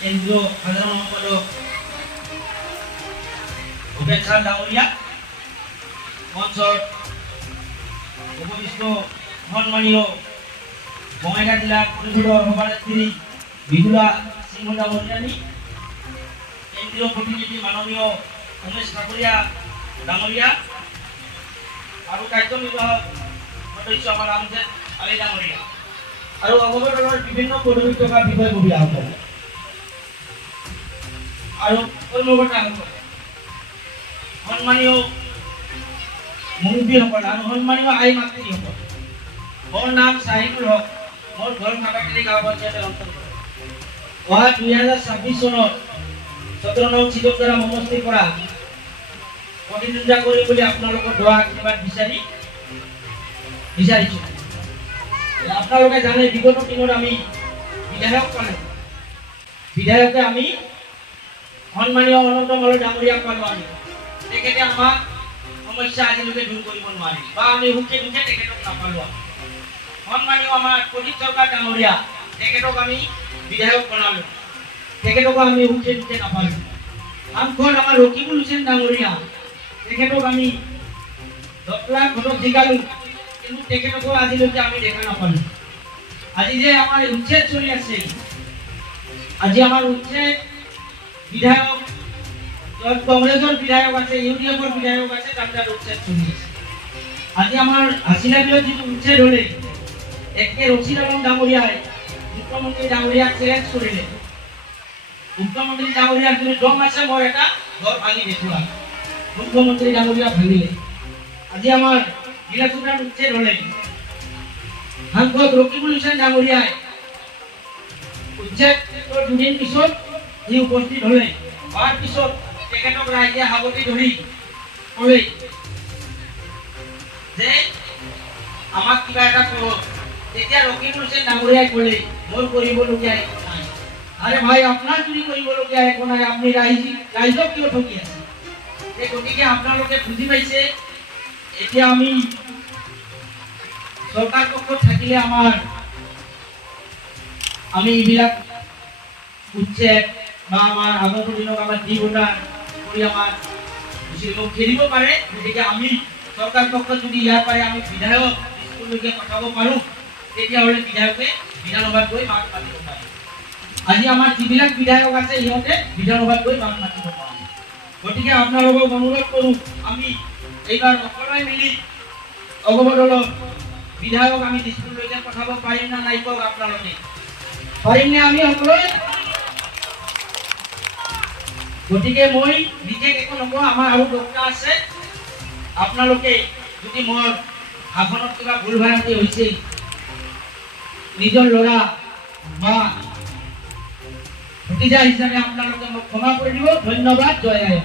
কেন্দ্রীয় সাধারণ সম্পাদক ভূপেন সার ডাঙরিয়া, মঞ্চর উপবিষ্ট সম্মানীয় বঙাইগাঁও জেলার পরিষদর সভানেত্রী বিহুলা সিংহ ডাঙরিয়ানী, কেন্দ্রীয় প্রতিনিধি মাননীয় উমেশ ঠাকুরিয়া ডাঙরিয়া আৰু কাৰ্যনিৰ্বাহক সদস্য আমাৰ আমজেদ আলী ডাঙৰীয়া আৰু অৱগতৰ বিভিন্ন পদবী থকা বিষয়ববীয়াসকল আৰু কৰ্মকৰ্তাসকল, সন্মানীয় মুৰব্বীসকল আৰু সন্মানীয় আই মাতৃসকল। মোৰ নাম চাহিবুল হক, মোৰ ঘৰ কাকাতিৰী গাঁও পঞ্চায়তৰ অন্তৰ্গত। অহা 2026 চনত 17 নং চিতকদৰা সমষ্টিৰ পৰা প্ৰতিদ্বন্দ্বিতা কৰি বুলি আপোনালোকৰ দোৱা আশীৰ্বাদ বিচাৰিছোঁ। আপোনালোকে জানে বিগত দিনত আমি বিধায়ক পালোঁ, বিধায়কে আমি সন্মানীয় অনন্ত মল্ল ডাঙৰীয়াক পালোঁ। আমি তেখেতে আমাক সমস্যা আজিলৈকে দূৰ কৰিব নোৱাৰিল বা আমি সুখে দুখে তেখেতক নাপালোঁ। সন্মানীয় আমাৰ প্ৰদীপ চৰকাৰ ডাঙৰীয়া, তেখেতক আমি বিধায়ক বনালোঁ, তেখেতকো আমি সুখে দুখে নাপালোঁ। সাংসদ আমাৰ ৰকিবুল হুছেইন ডাঙৰীয়া, তেখেতক আমি 10 লাখ ভোটত জিকালোঁ, কিন্তু তেখেতকো আজিলৈকে আমি দেখা নাপালোঁ। আজি যে আমাৰ উচ্ছেদ চলি আছে, আজি আমাৰ উচ্ছেদ বিধায়ক, য'ত কংগ্ৰেছৰ বিধায়ক আছে, ইউডিএফৰ বিধায়ক আছে, তাত উচ্ছেদ চলি আছে। আজি আমাৰ হাছিনা বিলত যিটো উচ্ছেদ হ'লে, একে ৰচিদ আলম ডাঙৰীয়াই মুখ্যমন্ত্ৰী ডাঙৰীয়াক চেলেঞ্জ কৰিলে। মুখ্যমন্ত্ৰী ডাঙৰীয়াৰ যদি দম আছে, মই এটা ঘৰ ভাঙি দেখুৱাম। মুখ্যমন্ত্ৰী ডাঙৰীয়া ভাঙিলে। আজি আমাৰ জিলা চুকাত উচ্ছেদ হ'লে, সাংসদ ৰকিবুল হুছেইন ডাঙৰীয়াই উচ্ছেদৰ দুদিন পিছত সি উপস্থিত হ'লে, হোৱাৰ পিছত তেখেতক ৰাইজে সাৱটি ধৰি ক'লে যে আমাক কিবা এটা কৰক। তেতিয়া ৰকিবুল হুছেইন ডাঙৰীয়াই ক'লে, মোৰ কৰিবলগীয়া একো নাই। আৰে ভাই, আপোনাৰ যদি কৰিবলগীয়া একো নাই, আপুনি ৰাইজক কিয় ঠগি আছে? গতিকে আপোনালোকে বুজি পাইছে। এতিয়া আমি চৰকাৰ পক্ষত থাকিলে আমি এইবিলাক উচ্ছেদ বা আমাৰ আগন্তুক দিনত আমাৰ দি ভোটাৰ কৰি আমাৰ খেলিব পাৰে। গতিকে আমি চৰকাৰ পক্ষত যদি ইয়াৰ পাৰে আমি বিধায়ক স্কুললৈকে পঠাব পাৰোঁ, তেতিয়াহ'লে বিধায়কে বিধানসভাত গৈ মাত মাতিব পাৰে। আজি আমাৰ যিবিলাক বিধায়ক আছে, সিহঁতে বিধানসভাত গৈ মাত মাতিব পাৰে। গতিকে আপোনালোকক অনুৰোধ কৰোঁ, আমি এইবাৰ সকলোৱে মিলি অগবদলৰ বিধায়ক আমি স্কুললৈকে পঠাব পাৰিম না নাই কওক আপোনালোকে? পাৰিমনে আমি সকলোৱে? গতিকে মই বিশেষ একো নকওঁ, আমাৰ আৰু দৰকাৰ আছে। আপোনালোকে যদি মোৰ ভাষণত কিবা ভুল ভ্ৰান্তি হৈছে, নিজৰ ল'ৰা বা ভতিজা হিচাপে আপোনালোকে মোক ক্ষমা কৰি দিব। ধন্যবাদ। জয় আই।